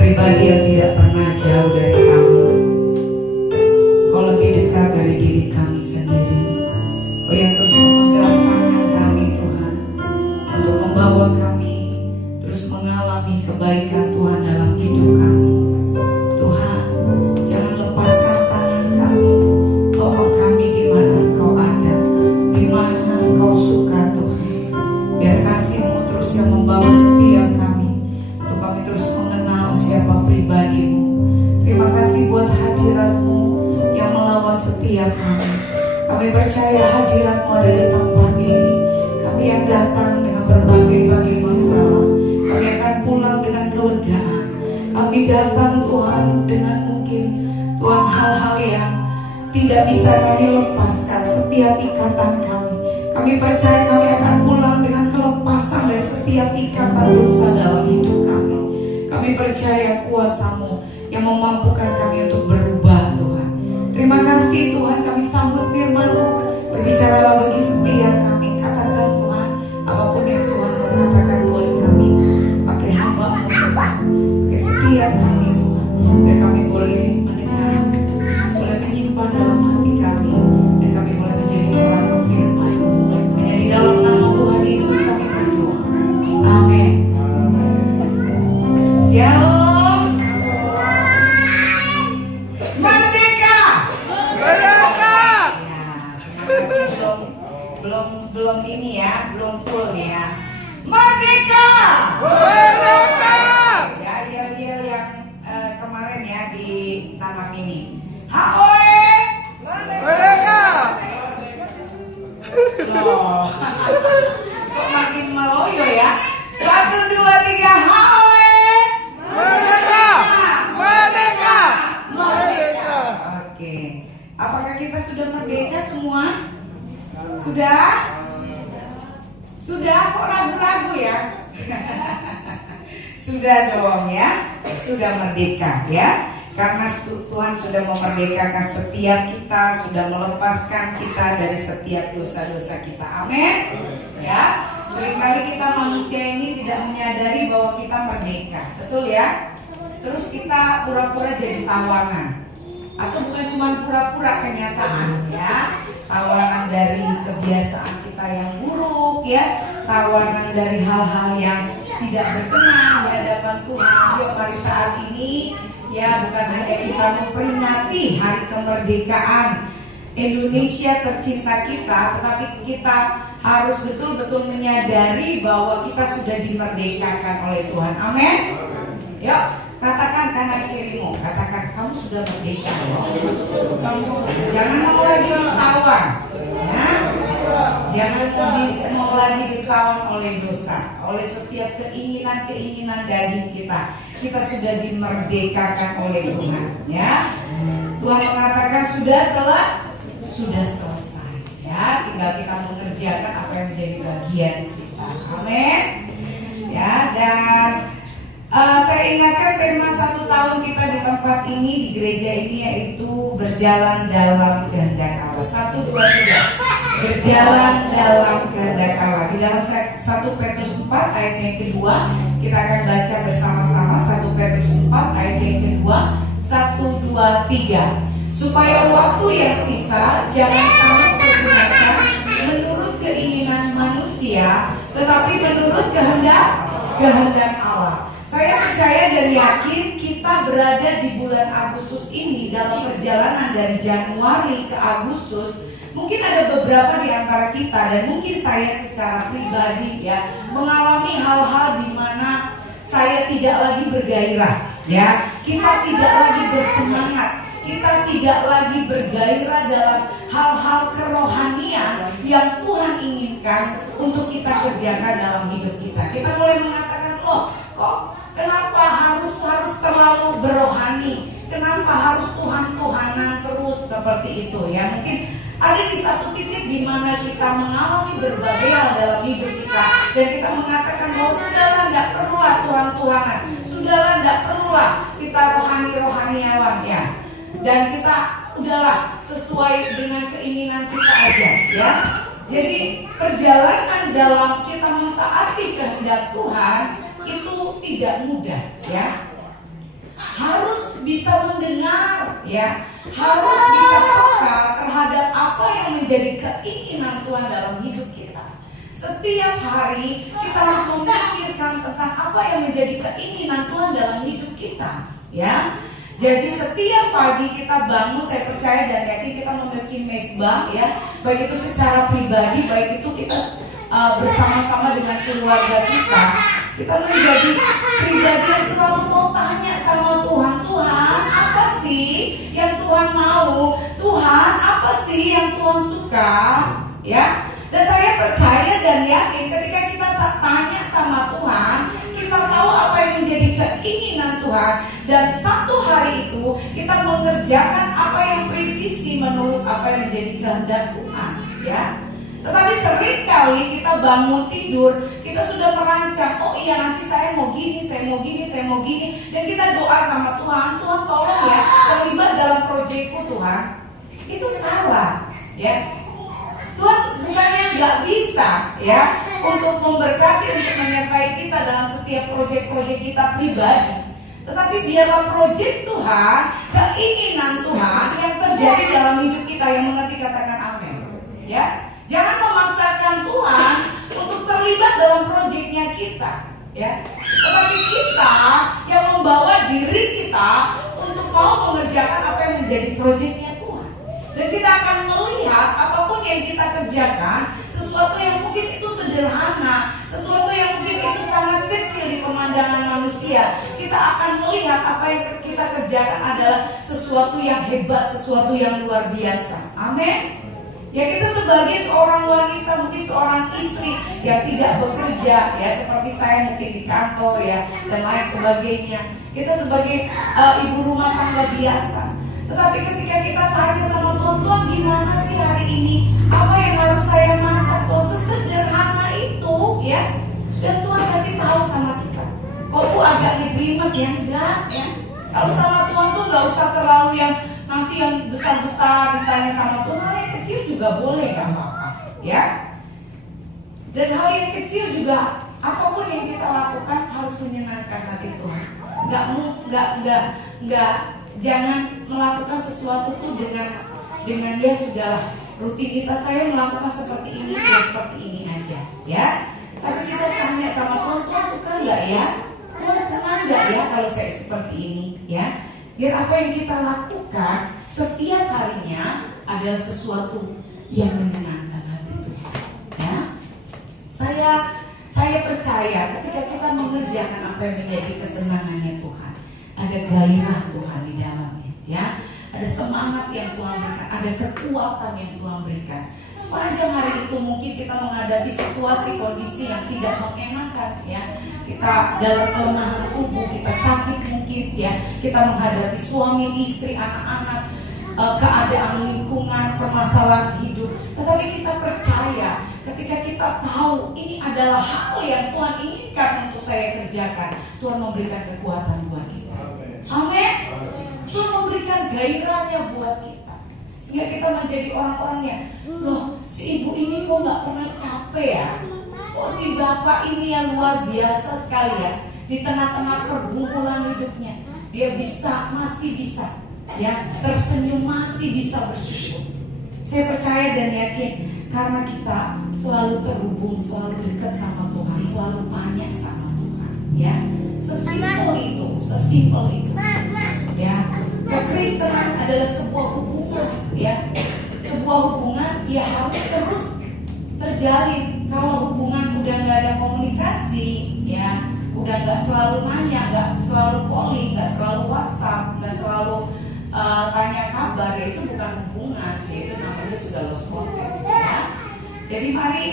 pribadi yang tidak pernah jauh dari kami. Kau lebih dekat dari diri kami sendiri. Kau yang terus memegang tangan kami Tuhan, untuk membawa kami terus mengalami kebaikan Tuhan dalam hidup kami. Tuhan, jangan lepaskan tangan kami. Bawa kami di mana Engkau ada, di mana Engkau suka Tuhan. Biar kasih-Mu terus yang membawa setiap kami, untuk kami terus mengenal siapa pribadi-Mu. Terima kasih buat hadirat-Mu yang melawat setiap kami. Kami percaya hadirat-Mu ada di tempat ini. Kami yang datang dengan berbagai-bagai masalah, kami akan pulang dengan kelegaan. Kami datang Tuhan dengan mungkin Tuhan hal-hal yang tidak bisa kami lepaskan, setiap ikatan kami. Kami percaya kami akan pulang dengan kelepasan dari setiap ikatan dosa dalam hidup kami. Kami percaya kuasa-Mu yang memampukan kami untuk berubah Tuhan. Terima kasih Tuhan, kami sambut firman-Mu. Berbicaralah bagi setiap kami. Katakan Tuhan, apapun yang Tuhan mengatakan buat kami, pakai hamba-Mu Tuhan, pakai setiap kami Tuhan, dan kami boleh mendengar, boleh menyimpan dalam hati kami, dan kami boleh menjadi pelaku firman-Mu. Hanya di dalam nama Tuhan Yesus kami berdoa. Amin. Shalom. Merdeka. Merdeka. Ya, belum ini ya, belum full ya. Merdeka. Merdeka. Ya, yel-yel yang kemarin ya di Taman Mini. HOE. Merdeka. Loh. Kok makin meloyo ya? 1, 2, 3 HOE. Merdeka. Merdeka. Merdeka. Oke. Apakah kita sudah merdeka semua? Sudah? Sudah kok ragu-ragu ya? Sudah dong ya. Sudah merdeka ya. Karena Tuhan sudah memerdekakan setiap kita, sudah melepaskan kita dari setiap dosa-dosa kita. Amin. Ya. Seringkali kita manusia ini tidak menyadari bahwa kita merdeka. Betul ya? Terus kita pura-pura jadi tawanan. Atau bukan cuma pura-pura, kenyataan ya. Tawanan dari kebiasaan kita yang buruk ya. Tawanan dari hal-hal yang tidak berkenan di hadapan Tuhan. Yuk mari saat ini ya, bukan hanya kita memperingati hari kemerdekaan Indonesia tercinta kita, tetapi kita harus betul-betul menyadari bahwa kita sudah dimerdekakan oleh Tuhan. Amin. Yuk katakan kanan kirimu, katakan kamu sudah merdeka loh. Jangan mau lagi ditawan ya. Jangan mau lagi ditawan oleh dosa, oleh setiap keinginan-keinginan daging kita. Kita sudah dimerdekakan oleh Tuhan ya. Tuhan mengatakan sudah selesai ya. Tinggal kita mengerjakan apa yang menjadi bagian kita. Amin ya. Dan saya ingatkan tema 1 tahun kita di tempat ini, di gereja ini, yaitu berjalan dalam kehendak Allah. 1, 2, 3. Berjalan dalam kehendak Allah. Di dalam 1 Petrus 4 ayat yang kedua, kita akan baca bersama-sama 1 Petrus 4 ayat yang kedua. 1, 2, 3. Supaya waktu yang sisa jangan kamu pergunakan menurut keinginan manusia, tetapi menurut kehendak Allah. Saya percaya dan yakin kita berada di bulan Agustus ini dalam perjalanan dari Januari ke Agustus. Mungkin ada beberapa di antara kita dan mungkin saya secara pribadi ya mengalami hal-hal di mana saya tidak lagi bergairah ya. Kita tidak lagi bersemangat. Kita tidak lagi bergairah dalam hal-hal kerohanian yang Tuhan inginkan untuk kita kerjakan dalam hidup kita. Kita mulai mengatakan, loh kok kenapa harus terlalu berohani? Kenapa harus Tuhan-Tuhanan terus seperti itu ya? Mungkin ada di satu titik di mana kita mengalami berbagai hal dalam hidup kita dan kita mengatakan bahwa sudahlah, tidak perlulah Tuhan-Tuhanan, sudahlah, tidak perlulah kita rohani-rohaniawan ya. Dan kita udahlah sesuai dengan keinginan kita aja ya. Jadi perjalanan dalam kita mentaati kehendak Tuhan itu tidak mudah ya. harus bisa mendengar, ya, harus bisa peka terhadap apa yang menjadi keinginan Tuhan dalam hidup kita. Setiap hari kita harus memikirkan tentang apa yang menjadi keinginan Tuhan dalam hidup kita, ya. Jadi setiap pagi kita bangun, saya percaya dan yakin kita memiliki mezbah, ya, baik itu secara pribadi, baik itu kita bersama-sama dengan keluarga kita. Kita menjadi pribadi yang selalu mau tanya sama Tuhan, Tuhan apa sih yang Tuhan mau? Tuhan apa sih yang Tuhan suka? Ya. Dan saya percaya dan yakin ketika kita tanya sama Tuhan, kita tahu apa yang menjadi keinginan Tuhan, dan satu hari itu kita mengerjakan apa yang presisi menurut apa yang menjadi kehendak Tuhan, ya. Tetapi seringkali kita bangun tidur, kita sudah merancang, oh iya nanti saya mau gini, saya mau gini, saya mau gini, dan kita doa sama Tuhan, Tuhan tolong ya terlibat dalam proyekku Tuhan. Itu salah, ya. Tuhan bukannya nggak bisa, ya, untuk memberkati, untuk menyertai kita dalam setiap proyek-proyek kita pribadi. Tetapi biarlah proyek Tuhan, keinginan Tuhan yang terjadi dalam hidup kita. Yang mengerti katakan amin, ya. Jangan memaksakan Tuhan untuk terlibat dalam proyeknya kita, ya. Tetapi kita yang membawa diri kita untuk mau mengerjakan apa yang menjadi proyeknya Tuhan. Dan kita akan melihat apapun yang kita kerjakan, sesuatu yang mungkin itu sederhana, sesuatu yang mungkin itu sangat kecil di pemandangan manusia, kita akan melihat apa yang kita kerjakan adalah sesuatu yang hebat, sesuatu yang luar biasa. Amin. Ya, kita sebagai seorang wanita, mungkin seorang istri yang tidak bekerja, ya, seperti saya mungkin di kantor, ya, dan lain sebagainya. Kita sebagai ibu rumah tangga biasa. Tetapi ketika kita tanya sama Tuhan, Tuhan gimana sih hari ini? Apa yang harus saya masak? Tuhan, sesederhana itu, ya. Dan Tuhan kasih tahu sama kita. Kok Bu agak ngejelimet ya? Enggak, ya. Kalau sama Tuhan tuh nggak usah terlalu yang nanti yang besar-besar ditanya sama Tuhan. Hal yang kecil juga boleh, gak apa-apa, ya. Dan hal yang kecil juga, apapun yang kita lakukan harus menyenangkan hati Tuhan. Jangan melakukan sesuatu tuh dengan ya sudahlah, rutinitas saya melakukan seperti ini, ya seperti ini aja, ya. Tapi kita tanya sama Tuhan, Tuhan suka nggak ya? Tuhan senang nggak ya kalau saya seperti ini, ya? Biar apa yang kita lakukan setiap harinya adalah sesuatu yang menyenangkan hati Tuhan, ya. Saya percaya ketika kita mengerjakan apa yang menjadi kesenangannya Tuhan, ada gairah Tuhan di dalamnya, ya. Ada semangat yang Tuhan berikan, ada kekuatan yang Tuhan berikan. Sepanjang hari itu mungkin kita menghadapi situasi kondisi yang tidak mengenakan, ya. Kita dalam kelemahan tubuh, kita sakit mungkin, ya. Kita menghadapi suami, istri, anak-anak, keadaan lingkungan, permasalahan hidup. Tetapi kita percaya ketika kita tahu ini adalah hal yang Tuhan inginkan untuk saya kerjakan, Tuhan memberikan kekuatan buat kita. Amin. Tuhan memberikan gairahnya buat kita, sehingga kita menjadi orang-orang yang, loh, si ibu ini kok gak pernah capek ya? Kok si bapak ini yang luar biasa sekali ya? Di tengah-tengah pergumulan hidupnya, dia masih bisa, ya, tersenyum, masih bisa bersyukur. Saya percaya dan yakin karena kita selalu terhubung, selalu dekat sama Tuhan, selalu tanya sama Tuhan, ya. Sesimpel itu, ya. Kekristenan adalah sebuah hubungan, ya. Sebuah hubungan ya harus terus terjalin. Kalau hubungan udah nggak ada komunikasi, ya, udah nggak selalu nanya, nggak selalu calling, nggak selalu WhatsApp, nggak selalu tanya kabar, ya itu bukan hubungan, ya itu namanya sudah lost contact, ya. Jadi mari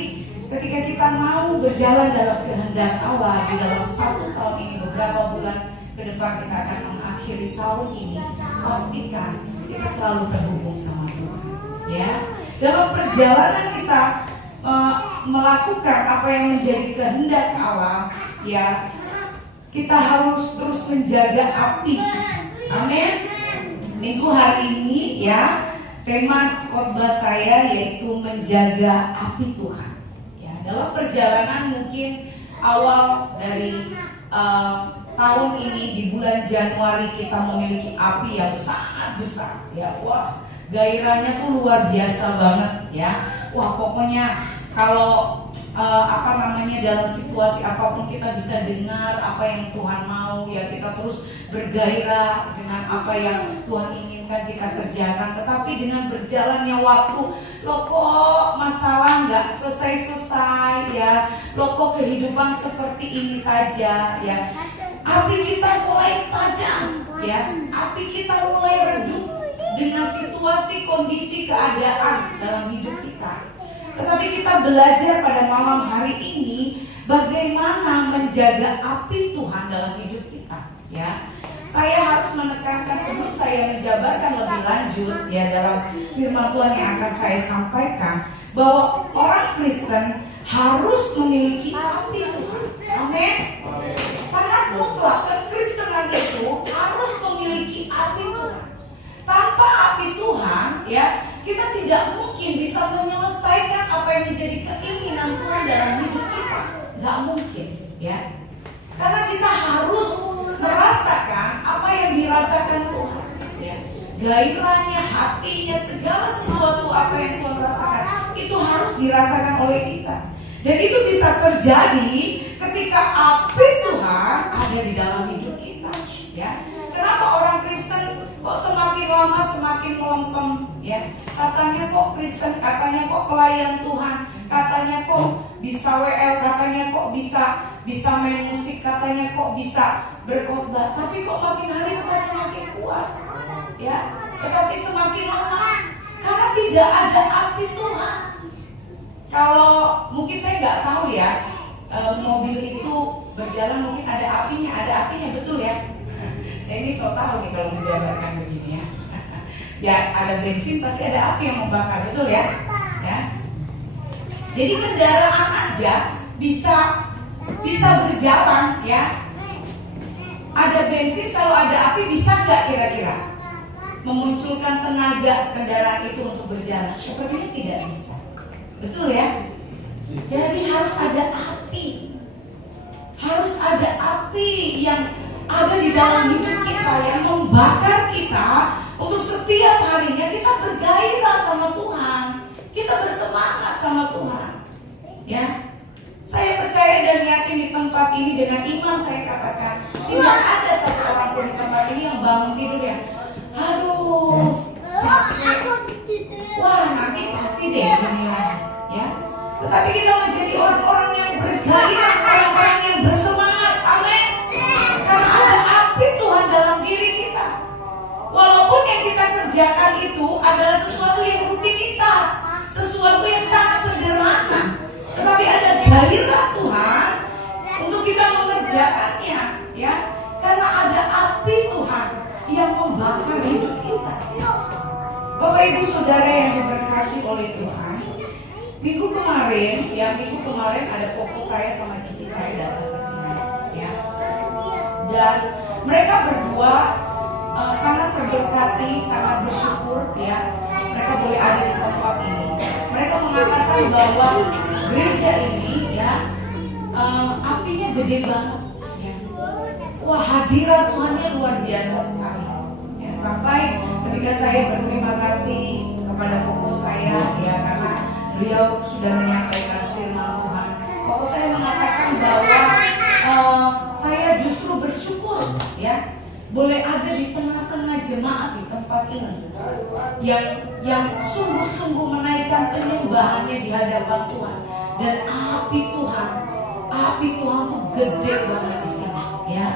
ketika kita mau berjalan dalam kehendak Allah di dalam 1 tahun ini, beberapa bulan ke depan kita akan mengakhiri tahun ini, pastikan kita selalu terhubung sama Tuhan, ya. Dalam perjalanan kita melakukan apa yang menjadi kehendak Allah, ya, kita harus terus menjaga api. Amin. Minggu hari ini, ya, tema khotbah saya yaitu menjaga api Tuhan. Ya, dalam perjalanan mungkin awal dari tahun ini di bulan Januari kita memiliki api yang sangat besar ya. Wah, gairahnya tuh luar biasa banget ya. Wah, pokoknya kalau dalam situasi apapun kita bisa dengar apa yang Tuhan mau ya, kita terus bergairah dengan apa yang Tuhan inginkan kita kerjakan. Tetapi dengan berjalannya waktu, loh kok masalah nggak selesai-selesai ya, loh kok kehidupan seperti ini saja ya. Api kita mulai padam ya, api kita mulai redup dengan situasi, kondisi, keadaan dalam hidup kita. Tetapi kita belajar pada malam hari ini bagaimana menjaga api Tuhan dalam hidup kita ya. Saya harus menekankan sebelum saya menjabarkan lebih lanjut ya dalam firman Tuhan yang akan saya sampaikan, bahwa orang Kristen harus memiliki api Tuhan. Amin. Sangat mutlak, kekristenan itu harus memiliki api Tuhan. Tanpa api Tuhan ya, kita tidak mungkin bisa menyelesaikan apa yang menjadi keinginan Tuhan dalam hidup kita. Gak mungkin ya. Karena kita harus merasakan apa yang dirasakan Tuhan ya. Gairahnya, hatinya, segala sesuatu apa yang Tuhan rasakan itu harus dirasakan oleh kita. Dan itu bisa terjadi ketika api Tuhan ada di dalam hidup kita ya. Kenapa orang Kristen kok semakin lama semakin melempem ya? Katanya kok Kristen, katanya kok pelayan Tuhan, katanya kok bisa WL, katanya kok bisa main musik, katanya kok bisa berkhotbah, tapi kok makin hari bukan semakin kuat ya, tetapi semakin lemah karena tidak ada api Tuhan. Kalau mungkin saya nggak tahu ya, mobil itu berjalan mungkin ada apinya betul ya. Saya ini so tahu nih kalau menjabarkan begini ya. Ya ada bensin pasti ada api yang membakar, betul ya? Ya. Jadi kendaraan aja bisa berjalan ya. Ada bensin, kalau ada api bisa nggak kira-kira memunculkan tenaga kendaraan itu untuk berjalan? Sepertinya tidak bisa, betul ya? Jadi harus ada api, harus ada api yang ada di dalam hidup kita yang membakar kita untuk setiap harinya kita bergairah sama Tuhan, kita bersemangat sama Tuhan. Ya, saya percaya dan yakin di tempat ini dengan iman saya katakan tidak ada satu orang pun di tempat ini yang bangun tidur ya, aduh, capek, wah nanti pasti deh menilai, ya. Tetapi kita menjadi orang-orang yang bergairah, orang-orang yang bersemangat, amin. Karena ada api Tuhan dalam diri kita. Walaupun yang kita kerjakan itu adalah sesuatu yang rutinitas, sesuatu yang sangat sederhana, tetapi ada gairah Tuhan untuk kita mengerjakannya, ya. Karena ada api Tuhan yang membakar hidup kita. Bapak Ibu Saudara yang diberkati oleh Tuhan, minggu kemarin ada koko saya sama cici saya datang ke sini, ya. Dan mereka berdua sangat terberkati, sangat bersyukur, ya. Mereka boleh ada di tempat ini. Mereka mengatakan bahwa gereja ini, ya, apinya gede banget, ya. Wah, hadirat Tuhannya luar biasa sekali, ya. Sampai ketika saya berterima kasih kepada koko saya, ya, karena beliau sudah menyampaikan firman Tuhan. Koko saya mengatakan bahwa saya justru bersyukur, ya, boleh ada di tengah-tengah jemaat di tempat ini yang sungguh-sungguh menaikkan penyembahannya di hadapan Tuhan. Dan api Tuhan tuh gede banget di sini, ya.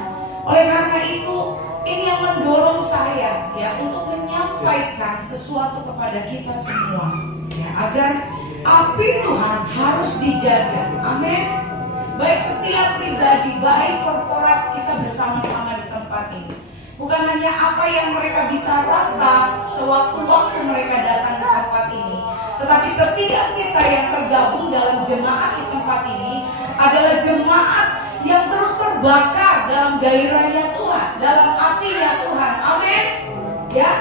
Oleh karena itu, ini yang mendorong saya, ya, untuk menyampaikan sesuatu kepada kita semua, ya, agar api Tuhan harus dijaga, amin. Baik setiap pribadi, baik korporat, kita bersama-sama di tempat ini. Bukan hanya apa yang mereka bisa rasa sewaktu-waktu mereka datang ke tempat ini, tetapi setiap kita yang tergabung dalam jemaat di tempat ini adalah jemaat yang terus terbakar dalam gairahnya Tuhan, dalam apinya Tuhan, amin. Ya,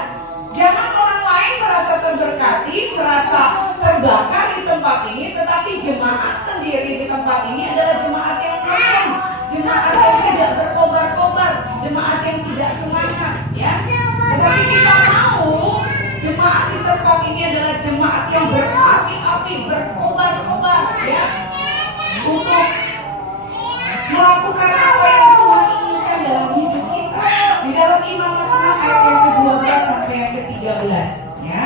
jangan orang lain merasa terberkati, merasa terbakar di tempat ini, tetapi jemaat sendiri di tempat ini adalah jemaat yang jemaat yang tidak berkobar-kobar, jemaat yang tidak semangat, ya. Tetapi kita mau jemaat di tempat ini adalah jemaat yang berapi-api, berkobar-kobar, ya, untuk melakukan apa yang Tuhan inginkan dalam hidup kita. Di dalam Imamat 6 ayat yang ke-12 sampai yang ke-13, ya.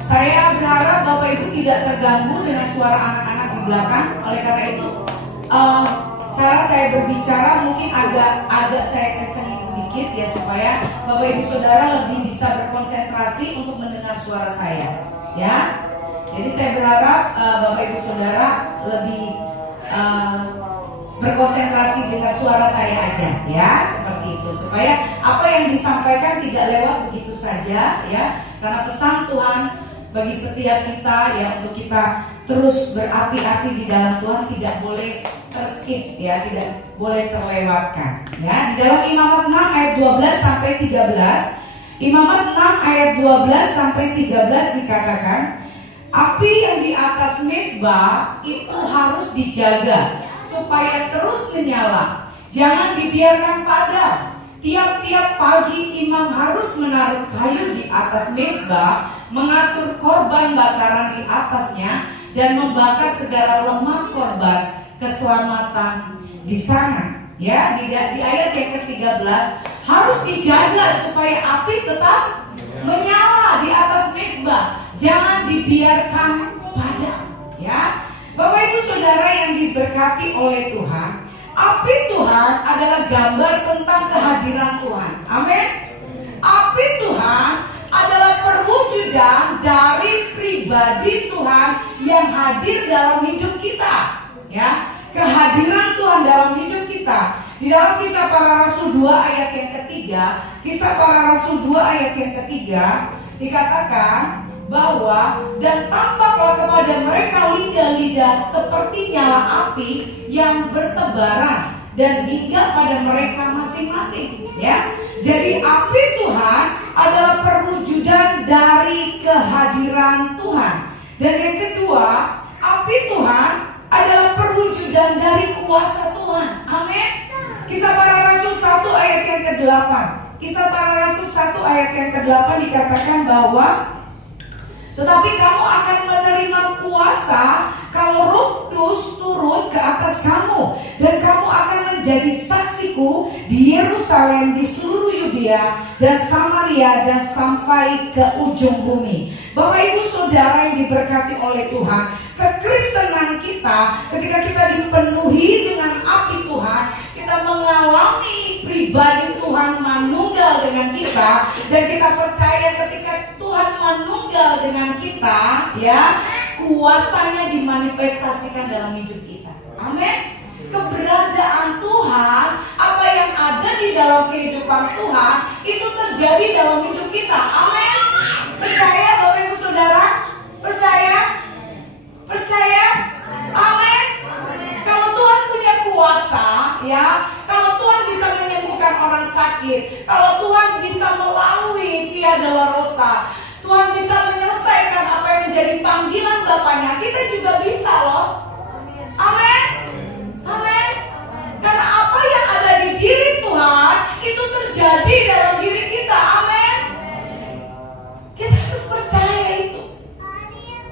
Saya berharap Bapak Ibu tidak terganggu dengan suara anak-anak di belakang. Oleh karena itu, cara saya berbicara mungkin agak saya kencengin sedikit, ya, supaya Bapak Ibu Saudara lebih bisa berkonsentrasi untuk mendengar suara saya, ya. Jadi saya berharap Bapak Ibu Saudara lebih berkonsentrasi dengan suara saya aja, ya, seperti itu, supaya apa yang disampaikan tidak lewat begitu saja, ya, karena pesan Tuhan bagi setiap kita, ya, untuk kita terus berapi-api di dalam Tuhan tidak boleh terskip, ya, tidak boleh terlewatkan, ya. Di dalam Imamat 6 ayat 12 sampai 13, Imamat 6 ayat 12 sampai 13 dikatakan, api yang di atas mezbah itu harus dijaga supaya terus menyala, jangan dibiarkan padam. Tiap-tiap pagi imam harus menaruh kayu di atas mezbah, mengatur korban bakaran di atasnya, dan membakar segala lemak korban keselamatan di sana. Ya, di ayat yang ke-13 harus dijaga supaya api tetap menyala di atas mezbah, jangan dibiarkan padam. Ya, Bapak Ibu Saudara yang diberkati oleh Tuhan, api Tuhan adalah gambar tentang kehadiran Tuhan. Amin. Api Tuhan adalah perwujudan dari pribadi Tuhan yang hadir dalam hidup kita. Ya, kehadiran Tuhan dalam hidup kita. Di dalam Kisah Para Rasul 2 ayat yang ketiga, Kisah Para Rasul 2 ayat yang ketiga dikatakan bahwa dan tampaklah kepada mereka lidah-lidah seperti nyala api yang bertebaran dan hingga pada mereka masing-masing, ya. Jadi api Tuhan adalah perwujudan dari kehadiran Tuhan. Dan yang kedua, api Tuhan adalah perwujudan dari kuasa Tuhan. Amin. Kisah Para Rasul 1 ayat yang ke-8. Kisah Para Rasul 1 ayat yang ke-8 dikatakan bahwa tetapi kamu akan menerima kuasa kalau Roh Kudus turun ke atas kamu, dan kamu akan menjadi saksiku di Yerusalem, di seluruh Yudea dan Samaria dan sampai ke ujung bumi. Bapak Ibu Saudara yang diberkati oleh Tuhan, kekristenan kita ketika kita dipenuhi dengan api Tuhan, kita mengalami pribadi Tuhan manunggal dengan kita, dan kita percaya ketika Tuhan manunggal dengan kita, ya, kuasanya dimanifestasikan dalam hidup kita. Amin. Keberadaan Tuhan, apa yang ada di dalam kehidupan Tuhan, itu terjadi dalam hidup kita. Amin. Percaya Bapak Ibu Saudara? Percaya? Percaya? Amin. Kalau Tuhan punya kuasa, ya, kalau Tuhan bisa menyembuhkan orang sakit, kalau Tuhan bisa melalui Via Dolorosa, Tuhan bisa menyelesaikan apa yang menjadi panggilan Bapaknya, kita juga bisa loh. Amin. Amin. Karena apa yang ada di diri Tuhan itu terjadi dalam diri kita. Amin. Kita harus percaya itu.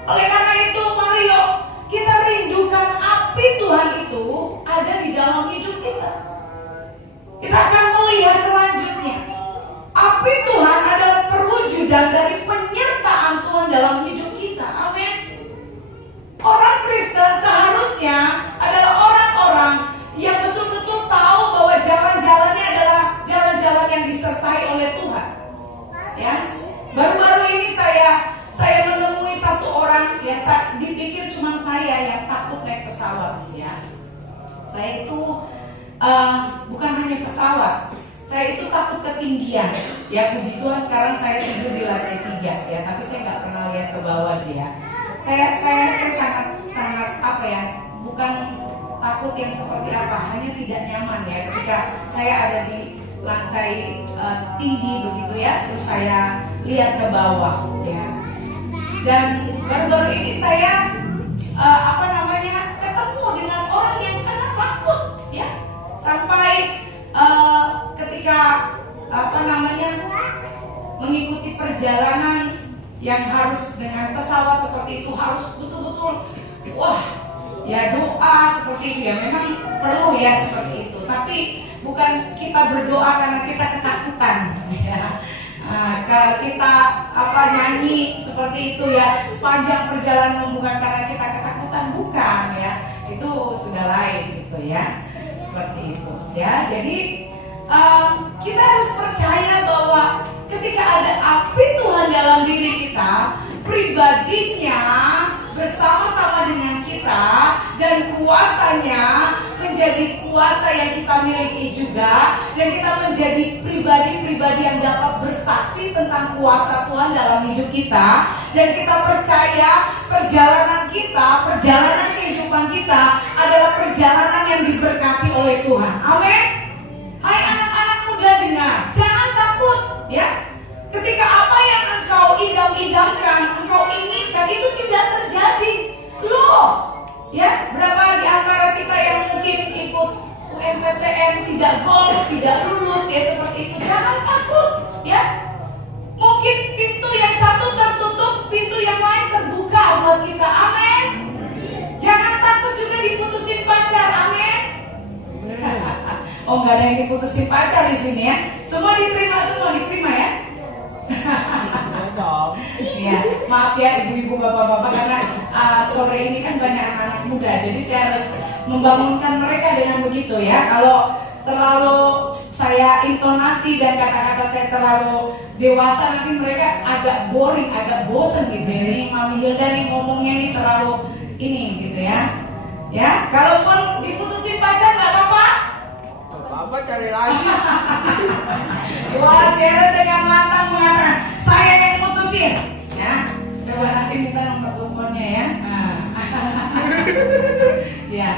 Oleh karena itu, mari yuk kita rindukan api Tuhan itu ada di dalam hidup kita. Kita akan melihat selanjutnya, api Tuhan adalah perwujudan dari penyertaan Tuhan dalam hidup kita. Amin. Orang Kristen seharusnya adalah orang-orang yang betul-betul tahu bahwa jalan-jalannya adalah jalan-jalan yang disertai oleh Tuhan. Ya, baru-baru ini saya menemui satu orang, ya, dipikir cuma saya yang takut naik pesawat, ya. Saya itu bukan hanya pesawat, saya itu takut ketinggian. Ya, puji Tuhan sekarang saya tidur di lantai 3, ya, tapi saya nggak pernah lihat ke bawah sih, ya. Saya sangat apa ya, bukan takut yang seperti apa, hanya tidak nyaman, ya, ketika saya ada di lantai tinggi begitu, ya, terus saya lihat ke bawah, ya. Dan baru-baru ini saya ketemu dengan orang yang sangat takut, ya. Sampai ketika mengikuti perjalanan yang harus dengan pesawat seperti itu harus betul-betul doa seperti itu ya, memang perlu ya seperti itu. Tapi bukan kita berdoa karena kita ketakutan ya. Kalau kita nyanyi seperti itu ya sepanjang perjalanan bukan karena kita ketakutan, bukan ya, itu sudah lain gitu ya, seperti itu ya. Jadi kita harus percaya bahwa ketika ada api Tuhan dalam diri kita, pribadinya bersama-sama dengan kita, dan kuasanya menjadi kuasa yang kita miliki juga, dan kita menjadi pribadi-pribadi yang dapat bersaksi tentang kuasa Tuhan dalam hidup kita, dan kita percaya perjalanan kehidupan kita adalah perjalanan yang diberkati oleh Tuhan. Amin. Hai anak-anak muda, dengar, jangan takut ya. Ketika apa yang engkau idam-idamkan, engkau inginkan, itu tidak terjadi. Loh, ya, berapa di antara kita yang mungkin ikut UMPTN tidak golf, tidak lulus ya seperti itu. Jangan takut ya. Mungkin pintu yang satu tertutup, pintu yang lain terbuka buat kita. Amin. Jangan takut juga diputusin pacar. Amin. Oh, nggak ada yang diputusin pacar di sini ya. Semua diterima ya. Ya, maaf ya ibu-ibu, bapak-bapak, karena sore ini kan banyak anak-anak muda, jadi saya harus membangunkan mereka dengan begitu ya. Kalau terlalu saya intonasi dan kata-kata saya terlalu dewasa, nanti mereka agak boring, agak bosen gitu ya. Ini Mami Hilda nih ngomongnya nih terlalu ini gitu ya. Ya, kalaupun diputusin pacar nggak apa-apa. Apa cari lagi? Wah, Sharon dengan lantang mengatakan saya yang mutusin ya. Coba nanti minta nomor teleponnya ya. Ya,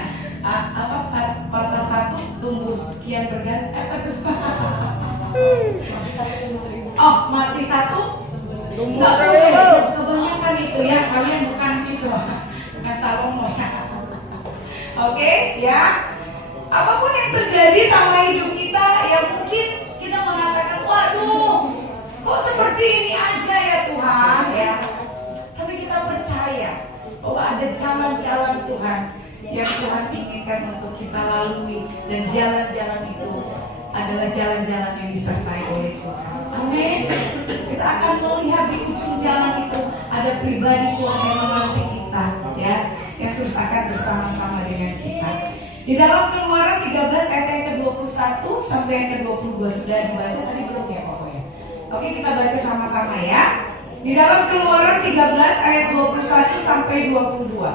patah satu tumbuh sekian berganti apa tuh? Oh, mati satu tumbuh seribu. Kebanyakan itu ya, kalian bukan itu, bukan Salomo ya. Oke, ya. Apapun yang terjadi sama hidup kita, ya mungkin kita mengatakan, waduh, kok seperti ini aja ya Tuhan ya. Tapi kita percaya bahwa ada jalan-jalan Tuhan yang Tuhan inginkan untuk kita lalui, dan jalan-jalan itu adalah jalan-jalan yang disertai oleh Tuhan. Amin. Kita akan melihat di ujung jalan itu ada pribadi Tuhan yang menanti kita ya, yang terus akan bersama-sama dengan kita. Di dalam Keluaran 13 ayat yang ke-21 sampai yang ke-22 sudah dibaca tadi belum ya pokoknya. Oke, kita baca sama-sama ya. Di dalam Keluaran 13 ayat 21 sampai 22.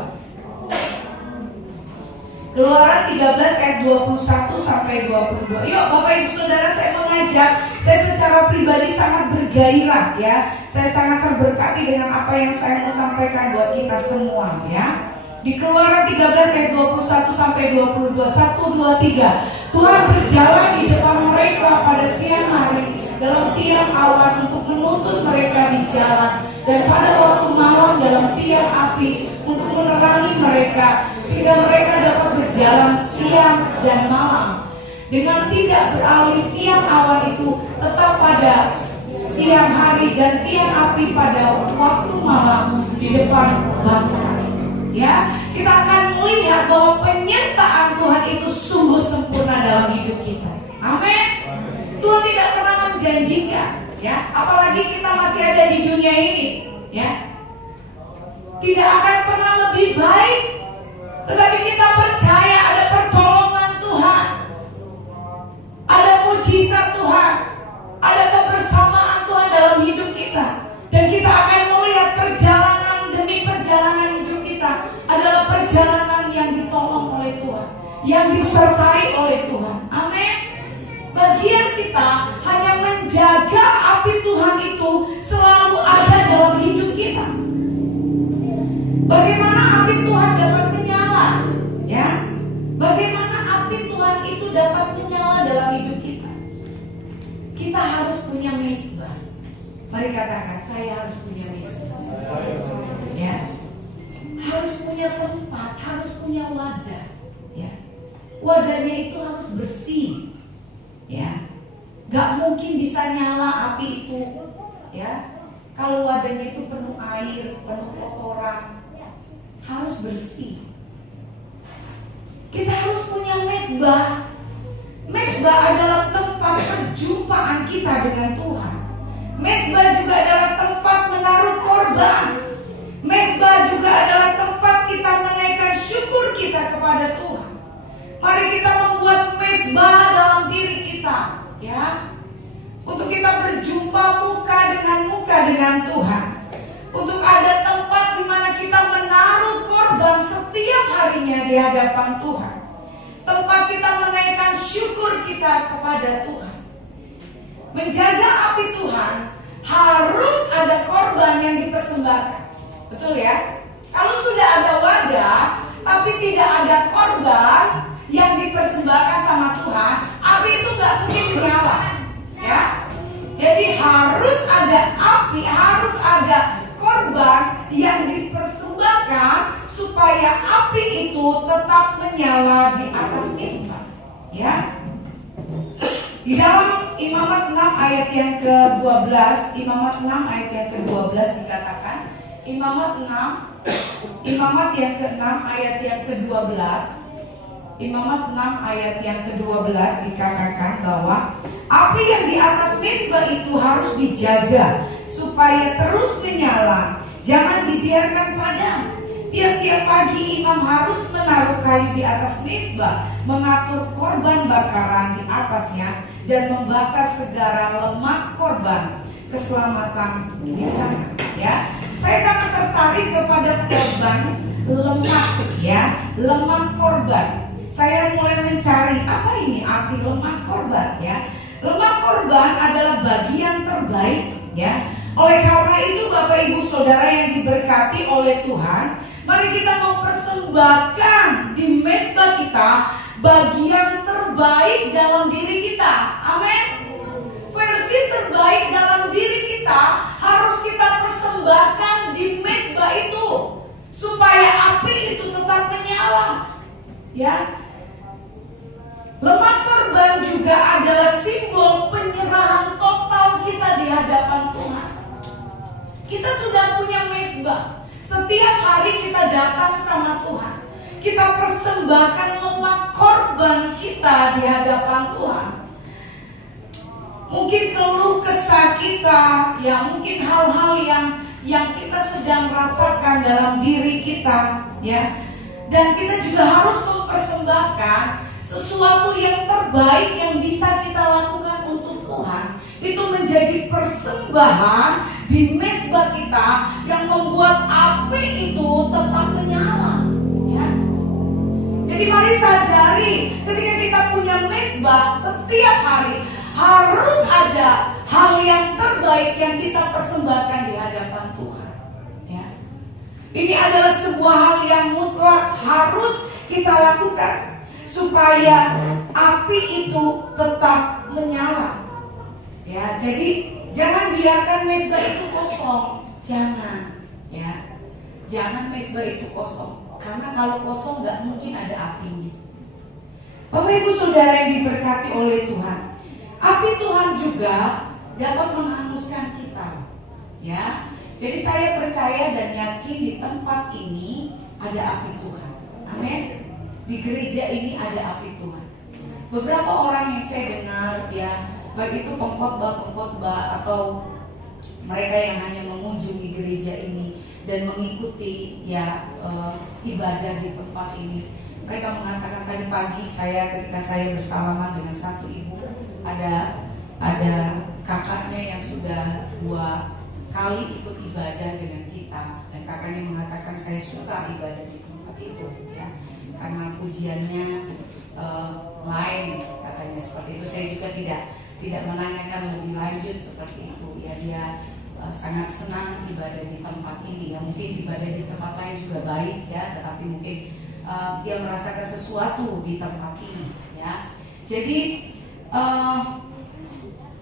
Keluaran 13 ayat 21 sampai 22. Yuk Bapak Ibu Saudara, saya mengajak, saya secara pribadi sangat bergairah ya. Saya sangat terberkati dengan apa yang saya mau sampaikan buat kita semua ya. Di Keluaran 13 ayat 21 sampai 22, 1, 2, 3. Tuhan berjalan di depan mereka pada siang hari dalam tiang awan untuk menuntun mereka di jalan, dan pada waktu malam dalam tiang api untuk menerangi mereka, sehingga mereka dapat berjalan siang dan malam. Dengan tidak beralih tiang awan itu tetap pada siang hari, dan tiang api pada waktu malam di depan bangsa. Ya, kita akan melihat bahwa penyertaan Tuhan itu sungguh sempurna dalam hidup kita. Amin. Tuhan tidak pernah menjanjikan, ya, apalagi kita masih ada di dunia ini, ya, tidak akan pernah lebih baik. Tetapi kita percaya ada pertolongan Tuhan, ada mujizat Tuhan, ada kebersamaan Tuhan dalam hidup kita, dan kita akan melihat perjalanan demi perjalanan hidup kita adalah perjalanan yang ditolong oleh Tuhan, yang disertai oleh Tuhan. Amin. Bagian kita hanya menjaga api Tuhan itu selalu ada dalam hidup kita. Bagaimana api Tuhan dapat menyala? Ya, bagaimana api Tuhan itu dapat menyala dalam hidup kita? Kita harus punya mezbah. Mari katakan, saya harus punya mezbah. Ya, harus punya tempat, harus punya wadah. Ya, wadahnya itu harus bersih, ya. Gak mungkin bisa nyala api itu, ya. Kalau wadahnya itu penuh air, penuh kotoran, harus bersih. Kita harus punya mezbah. Mezbah adalah tempat perjumpaan kita dengan Tuhan. Mezbah juga adalah tempat menaruh korban. Mezbah juga adalah tempat kita menaikkan syukur kita kepada Tuhan. Mari kita membuat mezbah dalam diri kita, ya. Untuk kita berjumpa muka dengan Tuhan. Untuk ada tempat di mana kita menaruh korban setiap harinya di hadapan Tuhan. Tempat kita menaikkan syukur kita kepada Tuhan. Menjaga api Tuhan harus ada korban yang dipersembahkan. Betul ya? Kalau sudah ada wadah tapi tidak ada korban yang dipersembahkan sama Tuhan, api itu nggak mungkin menyala, ya. Jadi harus ada api, harus ada korban yang dipersembahkan supaya api itu tetap menyala di atas mezbah, ya. Di dalam Imamat 6 ayat yang ke-12, Imamat 6 ayat yang ke-12 dikatakan, Imamat yang ke-6 ayat yang ke-12, Imamat 6 ayat yang ke-12 dikatakan bahwa api yang di atas mezbah itu harus dijaga supaya terus menyala, jangan dibiarkan padam. Tiap-tiap pagi imam harus menaruh kayu di atas mezbah, mengatur korban bakaran di atasnya, dan membakar segala lemak korban keselamatan di sana. Ya, saya sangat tertarik kepada korban lemak, ya, lemak korban. Saya mulai mencari apa ini arti lemak korban, ya. Lemak korban adalah bagian terbaik, ya. Oleh karena itu Bapak Ibu Saudara yang diberkati oleh Tuhan, mari kita mempersembahkan di mezbah kita bagian terbaik dalam diri kita. Amin. Versi terbaik dalam diri kita harus kita persembahkan di mezbah itu supaya api itu tetap menyala, ya. Lemak korban juga adalah simbol penyerahan total kita di hadapan Tuhan. Kita sudah punya mezbah. Setiap hari kita datang sama Tuhan. Kita persembahkan lemak korban kita di hadapan Tuhan. Mungkin keluh kesah kita, ya, mungkin hal-hal yang kita sedang rasakan dalam diri kita, ya. Dan kita juga harus mempersembahkan sesuatu yang terbaik yang bisa kita lakukan untuk Tuhan. Itu menjadi persembahan di mezbah kita yang membuat api itu tetap menyala, ya. Jadi mari sadari, ketika kita punya mezbah setiap hari harus ada hal yang terbaik yang kita persembahkan di hadapan Tuhan, ya. Ini adalah sebuah hal yang mutlak harus kita lakukan supaya api itu tetap menyala, ya. Jadi jangan biarkan mezbah itu kosong, jangan, ya. Jangan mezbah itu kosong, karena kalau kosong nggak mungkin ada apinya. Bapak Ibu Saudara yang diberkati oleh Tuhan, api Tuhan juga dapat menghanguskan kita, ya. Jadi saya percaya dan yakin di tempat ini ada api Tuhan. Amin. Di gereja ini ada api Tuhan. Beberapa orang yang saya dengar, ya, baik itu pengkhotbah atau mereka yang hanya mengunjungi gereja ini dan mengikuti, ya, ibadah di tempat ini, mereka mengatakan tadi pagi ketika saya bersalaman dengan satu ibu, ada kakaknya yang sudah 2 kali ikut ibadah dengan kita, dan kakaknya mengatakan saya suka ibadah di tempat itu, ya, karena pujiannya lain, katanya seperti itu. Saya juga tidak menanyakan lebih lanjut seperti itu, ya. Dia sangat senang ibadah di tempat ini, ya. Mungkin ibadah di tempat lain juga baik, ya, tetapi mungkin dia merasakan sesuatu di tempat ini, ya. Jadi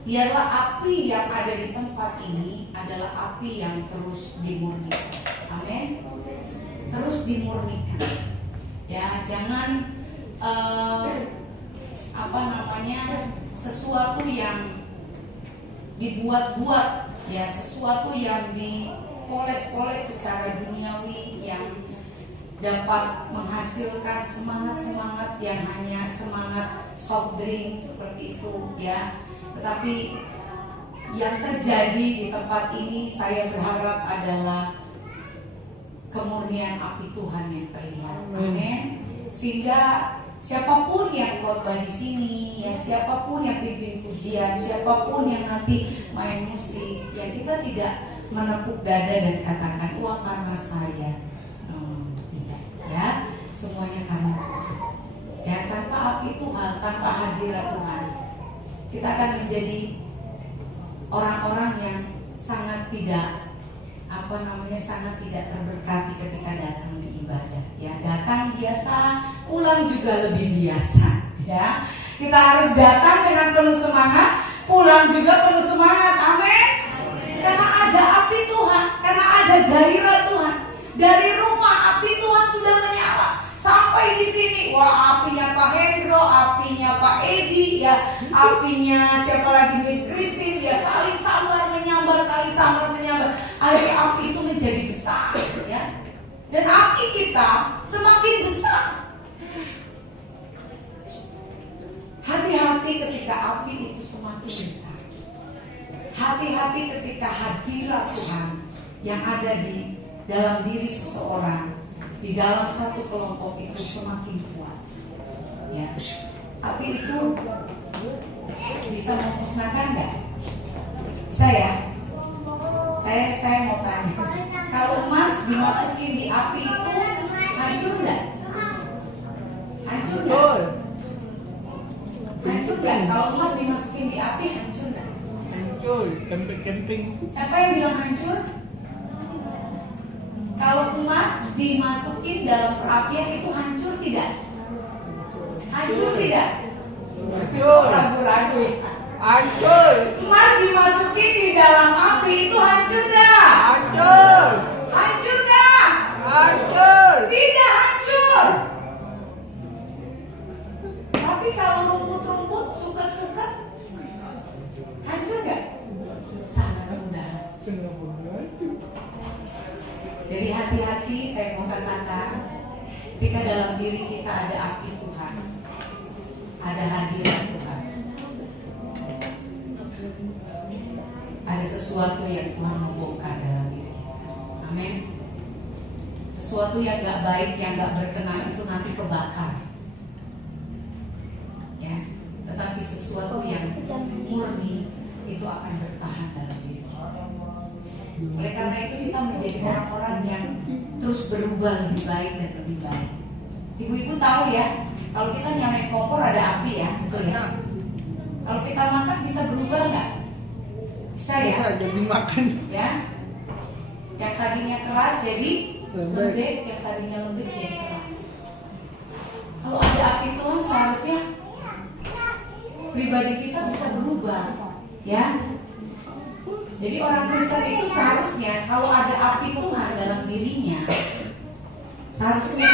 biarlah api yang ada di tempat ini adalah api yang terus dimurnikan. Amin. Terus dimurnikan. Ya, jangan sesuatu yang dibuat-buat, ya, sesuatu yang dipoles-poles secara duniawi yang dapat menghasilkan semangat-semangat yang hanya semangat soft drink seperti itu, ya. Tetapi yang terjadi di tempat ini saya berharap adalah kemurnian api Tuhan yang terlihat. Amin. Sehingga siapapun yang khotbah di sini, ya, siapapun yang pimpin pujian, siapapun yang nanti main musik, ya, kita tidak menepuk dada dan katakan, wah karena saya. Tidak, ya, semuanya karena Tuhan. Ya, tanpa api Tuhan, tanpa hadirat Tuhan, kita akan menjadi orang-orang yang sangat tidak sangat tidak terberkati ketika datang di ibadah, ya. Datang biasa, pulang juga lebih biasa, ya. Kita harus datang dengan penuh semangat, pulang juga penuh semangat. Amin. Karena ada api Tuhan, karena ada gairah Tuhan. Dari rumah api Tuhan sudah menyala sampai di sini. Wah, apinya Pak Hendro, apinya Pak Edi, ya, apinya siapa lagi, Miss Christine, ya, saling sambar menyambar, api itu menjadi besar, ya. Dan api kita semakin besar. Hati-hati ketika api itu semakin besar. Hati-hati ketika hadirat Tuhan yang ada di dalam diri seseorang, di dalam satu kelompok itu semakin kuat, ya. Api itu bisa memusnahkan nggak? Saya mau tanya, kalau emas dimasukin di api itu hancur nggak? Hancur nggak? Hancur nggak? Kalau emas dimasukin di api hancur nggak? Hancur, camping. Siapa yang bilang hancur? Kalau emas dimasukin dalam perapian itu hancur tidak? Hancur tidak? Hancur. Ragu-ragu. Hancur. Emas dimasukin di dalam api itu hancur dah. Hancur. Hancur dah. Hancur. Tidak hancur. Tapi kalau rumput-rumput, suket-suket, hancur gak? Sangat mudah. Jadi hati-hati, saya mau katakan, ketika dalam diri kita ada api Tuhan, ada hadirat Tuhan, ada sesuatu yang Tuhan membongkar dalam diri kita. Amin. Sesuatu yang gak baik, yang gak berkenan itu nanti kebakar, ya. Tetapi sesuatu yang murni itu akan bertahan dalam diri kita. Oleh karena itu kita menjadi orang-orang yang terus berubah lebih baik dan lebih baik. Ibu-ibu tahu ya, kalau kita nyalain kompor ada api, ya, betul ya. Kalau kita masak bisa berubah nggak? Bisa ya. Bisa jadi makan. Ya. Yang tadinya keras jadi lembek, yang tadinya lembek jadi keras. Kalau ada api Tuhan seharusnya pribadi kita bisa berubah, ya. Jadi orang Kristen itu seharusnya kalau ada api Tuhan dalam dirinya, seharusnya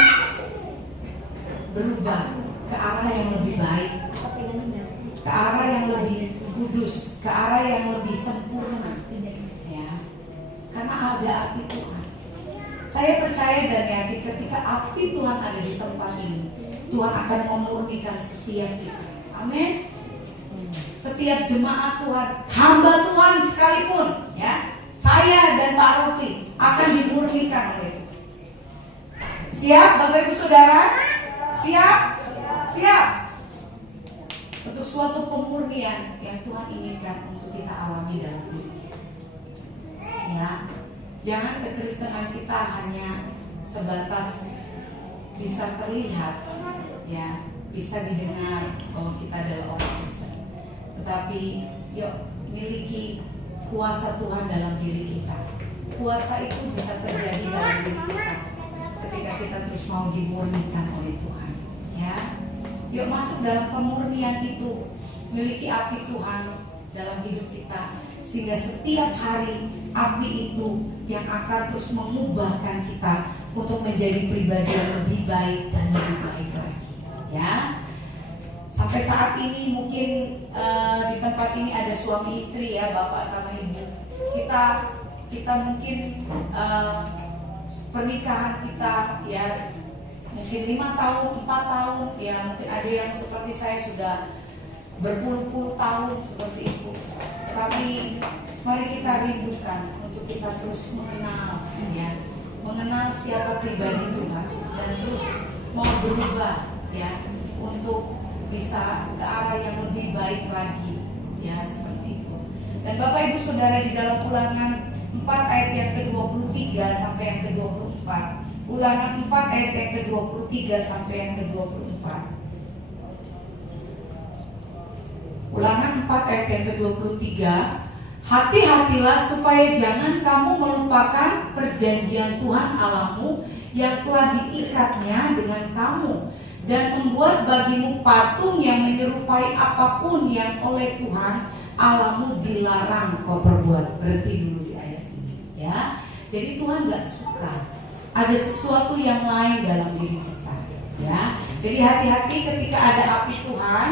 berubah ke arah yang lebih baik, ke arah yang lebih kudus, ke arah yang lebih sempurna, ya. Karena ada api Tuhan. Saya percaya dan yakin ketika api Tuhan ada di tempat ini, Tuhan akan memurnikan setiap kita. Amin. Setiap jemaat Tuhan, hamba Tuhan sekalipun, ya, saya dan Pak Rofi akan dimurnikan oleh Tuhan. Siap, Bapak Ibu Saudara? Siap? Siap. Untuk suatu pemurnian yang Tuhan inginkan untuk kita alami dalam hidup. Ya, jangan kekristenan kita hanya sebatas bisa terlihat, ya, bisa didengar bahwa kita adalah orang Kristen. Tetapi yuk miliki kuasa Tuhan dalam diri kita. Kuasa itu bisa terjadi dalam diri kita ketika kita terus mau dimurnikan oleh Tuhan, ya. Yuk masuk dalam pemurnian itu, miliki api Tuhan dalam hidup kita, sehingga setiap hari api itu yang akan terus mengubahkan kita untuk menjadi pribadi yang lebih baik dan lebih baik lagi, ya. Sampai saat ini mungkin di tempat ini ada suami istri ya, bapak sama ibu. Kita mungkin pernikahan kita ya mungkin 5 tahun, 4 tahun ya, mungkin ada yang seperti saya sudah berpuluh-puluh tahun seperti itu. Tapi mari kita rindukan untuk kita terus mengenal ya, mengenal siapa pribadi Tuhan dan terus mau berubah ya untuk bisa ke arah yang lebih baik lagi ya, seperti itu. Dan Bapak Ibu Saudara, di dalam Ulangan 4 ayat yang ke-23 sampai yang ke-24, Ulangan 4 ayat yang ke-23 sampai yang ke-24, Ulangan 4 ayat yang ke-23, hati-hatilah supaya jangan kamu melupakan perjanjian Tuhan Allahmu yang telah diikatnya dengan kamu, dan membuat bagimu patung yang menyerupai apapun yang oleh Tuhan Allahmu dilarang kau perbuat. Berhenti dulu di ayat ini ya. Jadi Tuhan gak suka ada sesuatu yang lain dalam diri kita ya. Jadi hati-hati ketika ada api Tuhan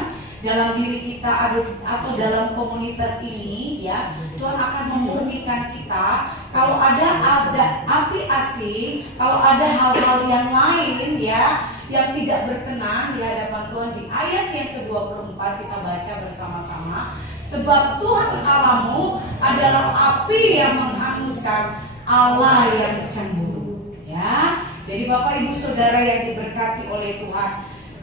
dalam diri kita atau dalam komunitas ini ya. Tuhan akan memurnikan kita. Kalau ada api asing, kalau ada hal-hal yang lain ya yang tidak berkenan di hadapan Tuhan, di ayat yang ke-24 kita baca bersama-sama. Sebab Tuhan Allahmu adalah api yang menghanguskan, Allah yang cemburu ya. Jadi Bapak Ibu Saudara yang diberkati oleh Tuhan,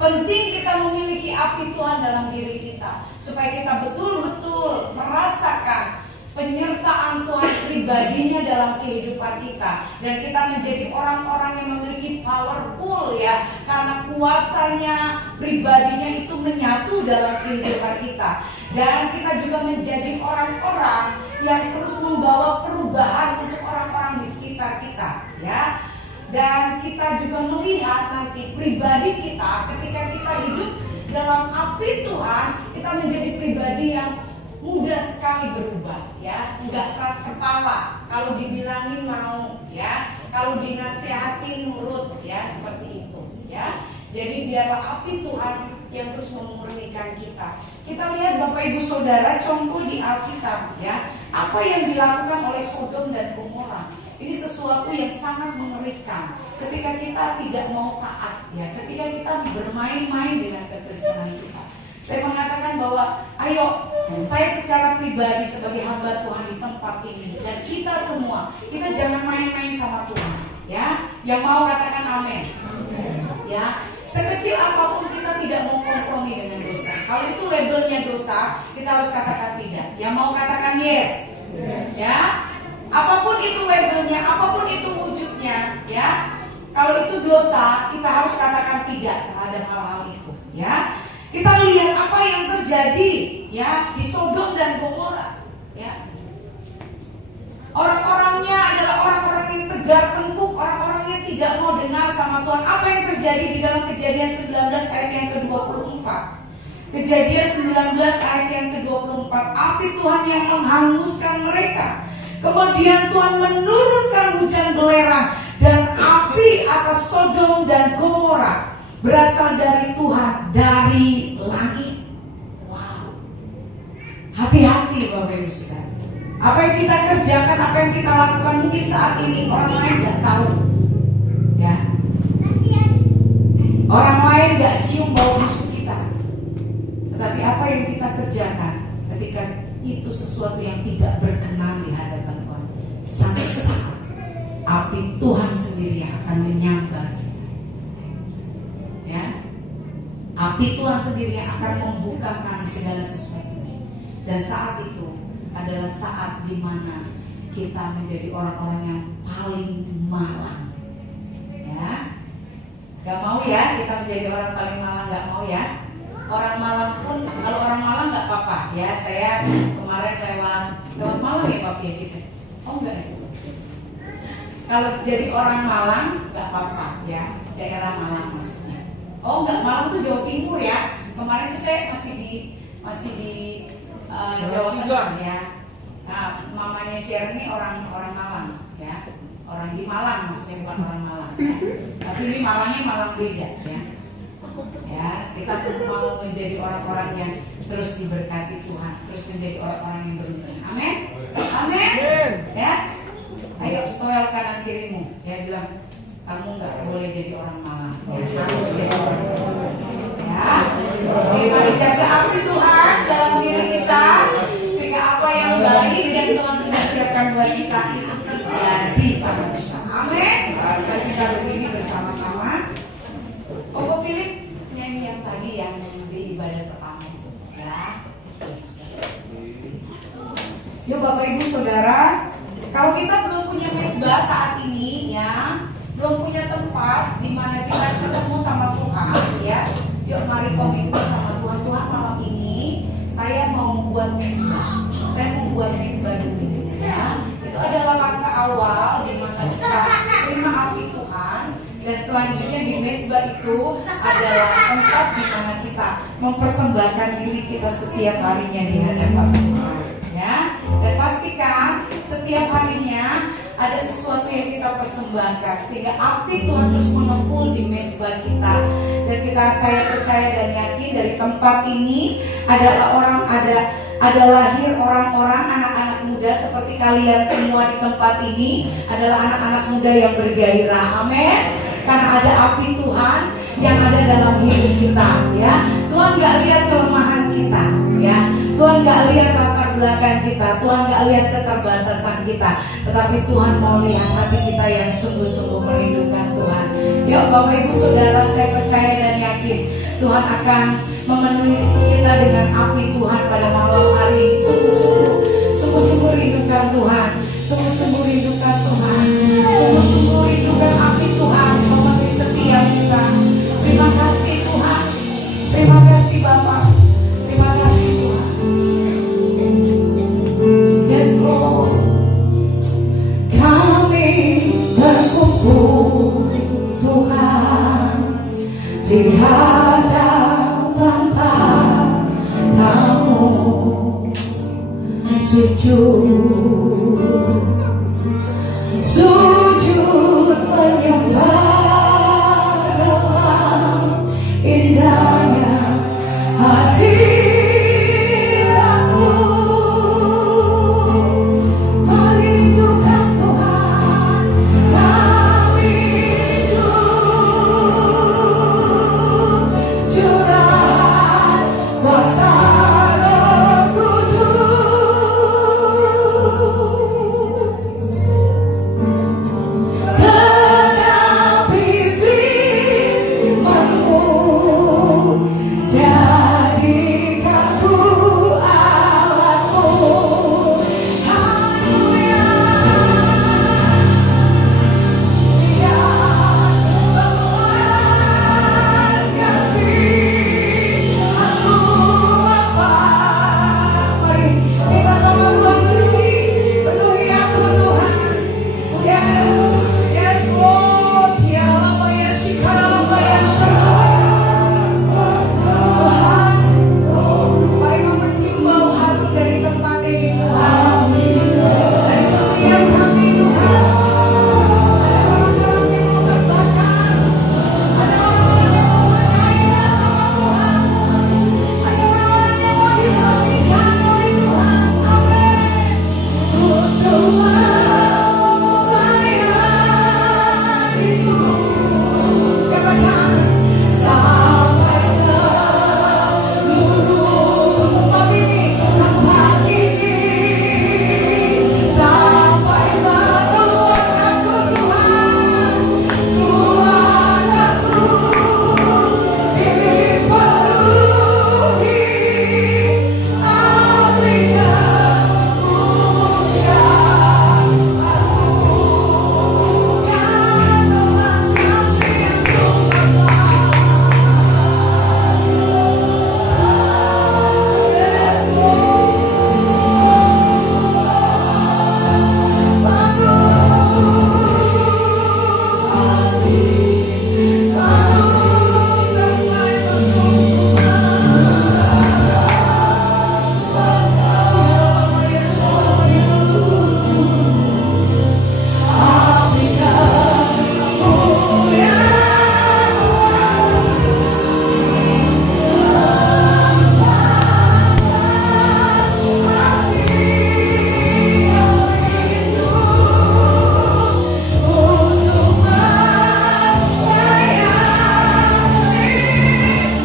penting kita memiliki api Tuhan dalam diri kita supaya kita betul-betul merasakan penyertaan Tuhan pribadinya dalam kehidupan kita, dan kita menjadi orang-orang yang memiliki powerful ya, karena kuasanya pribadinya itu menyatu dalam kehidupan kita, dan kita juga menjadi orang-orang yang terus membawa perubahan untuk orang-orang di sekitar kita ya. Dan kita juga melihat nanti pribadi kita ketika kita hidup dalam api Tuhan, kita menjadi pribadi yang mudah sekali berubah ya, nggak keras kepala, kalau dibilangin mau ya, kalau dinasihatin nurut ya, seperti itu ya. Jadi biarlah api Tuhan yang terus memurnikan kita. Kita lihat Bapak Ibu Saudara contoh di Alkitab ya, apa yang dilakukan oleh Sodom dan Gomora. Ini sesuatu yang sangat mengerikan ketika kita tidak mau taat ya, ketika kita bermain-main dengan kekristenan kita. Saya mengatakan bahwa ayo, saya secara pribadi sebagai hamba Tuhan di tempat ini, dan kita semua, kita jangan main-main sama Tuhan ya. Yang mau katakan amin ya. Sekecil apapun kita tidak mau kompromi dengan dosa. Kalau itu labelnya dosa, kita harus katakan tidak. Yang mau katakan yes ya. Apapun itu labelnya, apapun itu wujudnya ya, kalau itu dosa, kita harus katakan tidak terhadap hal-hal itu ya. Kita lihat apa yang terjadi ya di Sodom dan Gomora ya. Orang-orangnya adalah orang-orang yang tegar tengkuk, orang-orangnya tidak mau dengar sama Tuhan. Apa yang terjadi di dalam Kejadian 19 ayat yang ke-24? Kejadian 19 ayat yang ke-24, api Tuhan yang menghanguskan mereka. Kemudian Tuhan menurunkan hujan belerang dan api atas Sodom dan Gomora, berasal dari Tuhan, dari langit. Wow. Hati-hati Bapak Ibu Saudara. Apa yang kita kerjakan, apa yang kita lakukan mungkin saat ini orang lain gak tahu ya. Orang lain gak cium bau busuk kita. Tetapi apa yang kita kerjakan ketika itu sesuatu yang tidak berkenan di hadapan Tuhan, satu saat api Tuhan sendiri yang akan menyambar ya. Api Tuhan sendiri yang akan membukakan segala sesuatu. Dan saat itu adalah saat dimana kita menjadi orang-orang yang paling malang ya. Gak mau ya kita menjadi orang paling malang, gak mau ya. Orang malang pun, kalau orang malang gak apa-apa ya. Saya kemarin lewat Malang ya Pak ya gitu. Oh enggak ya. Kalau jadi orang Malang gak apa-apa ya, daerah Malang maksudnya. Oh enggak, Malang tuh Jawa Timur ya. Kemarin tuh saya masih di Jawa Tengah ya. Nah, mamanya Sharon ini orang Malang ya. Orang di Malang maksudnya, bukan orang Malang ya. Tapi ini Malangnya Malang beda ya. Ya, kita mau menjadi orang-orang yang terus diberkati Tuhan, terus menjadi orang-orang yang beruntung. Amin. Amin. Ya. Ayo toel kanan kirimu. Ya, bilang kamu nggak boleh jadi orang malang. Ya, harus jadi orang beruntung. Ya. Oke, mari jaga api Tuhan dalam diri kita sehingga apa yang baik yang Tuhan sudah siapkan buat kita itu terjadi sama kita. Amin. Dan kita berdiri bersama-sama. Koko pilih nyanyi yang tadi yang di ibadah pertama. Ya. Yuk Bapak Ibu Saudara, kalau kita belum punya mezbah saat ini ya, belum punya tempat di mana kita ketemu sama Tuhan ya. Yuk mari komitmen sama Tuhan. Tuhan malam ini saya mau buat mezbah. Saya mau buat mezbah dulu ya. Itu adalah langkah awal di mana kita terima api Tuhan. Dan selanjutnya di mezbah itu adalah tempat di mana kita mempersembahkan diri kita setiap harinya di hadapan Tuhan ya. Dan pastikan setiap harinya ada sesuatu yang kita persembahkan sehingga api Tuhan terus mengepul di mezbah kita. Dan saya percaya dan yakin dari tempat ini adalah ada lahir orang-orang, anak-anak muda seperti kalian semua di tempat ini adalah anak-anak muda yang bergairah. Amin. Karena ada api Tuhan yang ada dalam hidup kita ya. Tuhan gak lihat kelemahan kita ya. Tuhan gak lihat latar belakang kita. Tuhan gak lihat keterbatasan kita. Tetapi Tuhan mau lihat hati kita yang sungguh-sungguh merindukan Tuhan. Yuk Bapak Ibu Saudara, saya percaya dan yakin Tuhan akan memenuhi kita dengan api Tuhan pada malam hari ini. Sungguh-sungguh rindukan Tuhan. Sungguh-sungguh rindukan Tuhan. Sungguh-sungguh rindukan api Tuhan memenuhi setiap kita. Terima kasih Tuhan. Terima kasih Bapak. Terima kasih Tuhan. Yes Lord. Kami berkumpul Tuhan di hadapan Tamu sujud